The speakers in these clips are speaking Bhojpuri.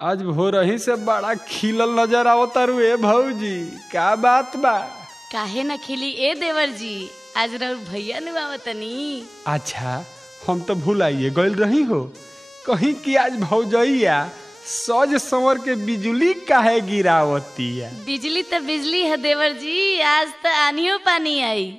आज भोरही से बड़ा खिलल नजर आवता रू ए भौजी, का बात बा? काहे न खिली ए देवर जी, आज रउर भैया नु आवतनी। अच्छा, हम तो भुलाइए गइल रही हो कहीं कि आज भौजैया सज संवर के बिजली काहे गिरावती है? बिजली तो बिजली है देवर जी, आज तो आनियो पानी आई।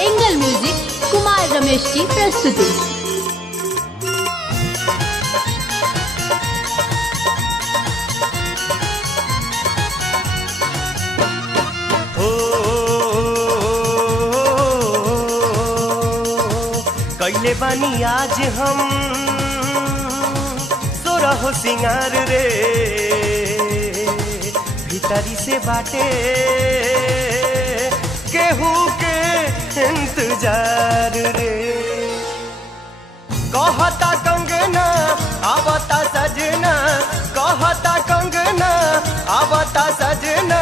एंगल म्यूजिक कुमार रमेश की प्रस्तुति। कैले बानी आज हम सोरहो सिंगार रे, भीतरी से बाटे केहू के इंतजार रे। कहता कंगना आवता सजना, कहता कंगना आवता सजना,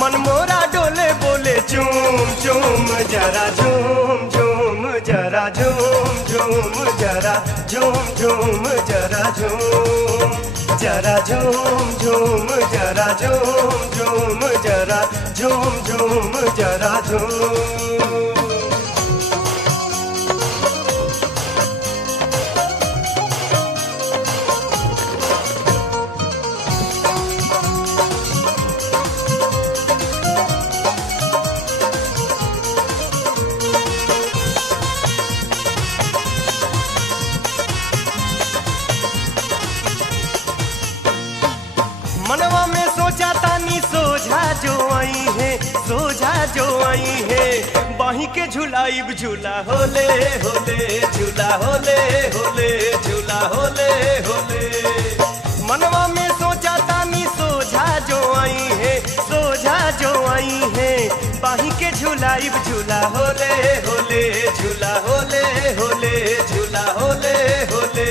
मन मोरा डोले बोले चूम चूम जरा झूम झूम जरा झूम झूम जरा झूम झूम जरा झूम जरा झूम झूम जरा झूम झूम जरा झूम झूम जरा झूम। मनवा में सोचा तानी सोझा जो आई है, सोझा जो आई है, बाही के झुलाइब झूला होले होले झूला होले होले झूला होले होले। मनवा में सोचा तानी सोझा जो आई है, सोझा जो आई है, बाही के झुलाइब झूला होले होले झूला होले होले झूला होले होले।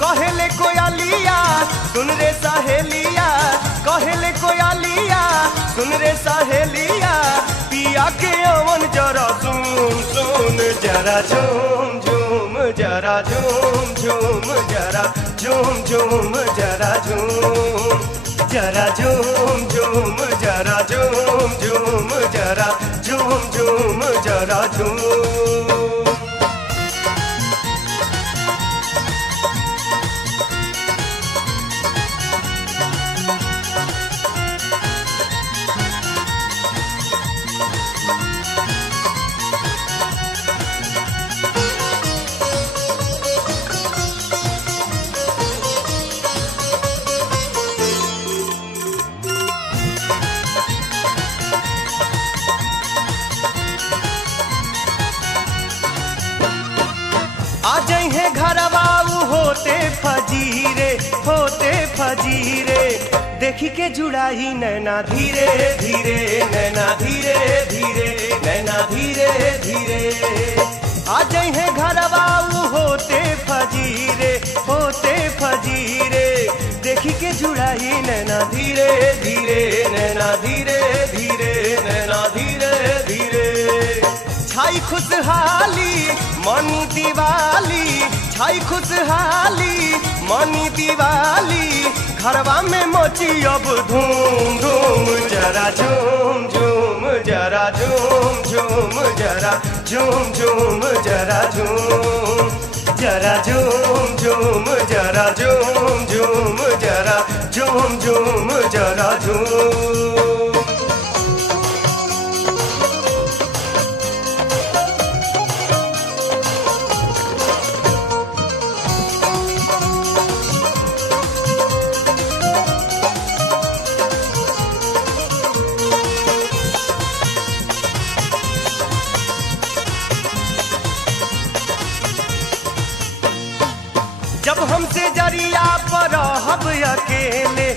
कहले कोयलिया सुन रे सहेलिया, कहले कोयलिया सुन रे सहेलिया, पिया के अवन जरा सुन सुन जरा झूम झूम जरा झूम झूम जरा झूम झूम जरा झूम जरा झूम झूम जरा झूम झूम जरा झूम झूम जरा झूम। आ जाइए घरवा होते फजीरे, होते फजीरे, देखी के जुड़ाई नैना धीरे धीरे, नैना धीरे धीरे, नैना धीरे धीरे। आ जाइए घरवा होते फजीरे, होते फजीरे, देखी के जुड़ाई नैना धीरे धीरे, नैना धीरे धीरे, नैना धीरे धीरे। छाई खुशहाली मनी दिवाली, छाई खुशहाली मनी दिवाली, घरवा में मोची अब धूम धूम जरा झूम झूम जरा झूम झूम जरा झूम झूम जरा झूम जरा झूम झूम जरा झूम झूम जरा झूम झूम जरा झूम। जब हमसे जरिया पर रहब अकेले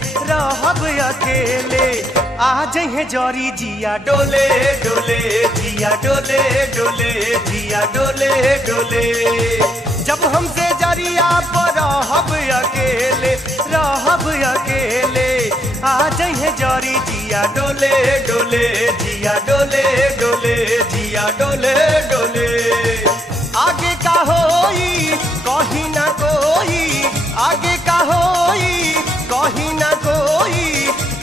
आ जइहे जरी जिया डोले डोले जिया डोले डोले जिया डोले डोले। जब हमसे जरिया पर रहब अकेले आ जइहे जरी जिया डोले डोले जिया डोले डोले जिया डोले डोले। आगे का होई कहीं ना कोई, आगे का होई कहीं ना कोई,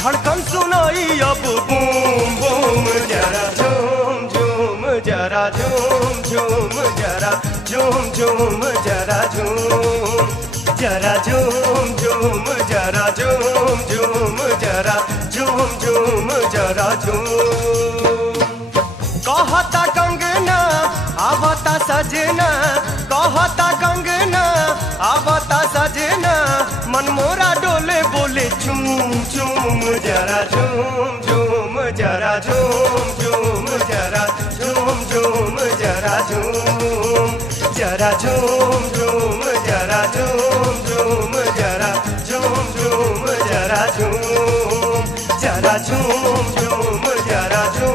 धड़कन सुनाई अब बूम बूम जरा झूम झूम जरा झूम झूम जरा झूम झूम जरा झूम जरा झूम झूम जरा झूम झूम जरा झूम झूम जरा झूम। कहता कंगना आवता सजना, कहता कंगना आवता सजना, मन मोरा डोले बोले झूम झूम जरा झूम झूम जरा झूम झूम जरा झूम झूम जरा झूम जरा झूम झूम जरा झूम झूम जरा झूम झूम जरा झूम जरा झूम झूम जरा झूम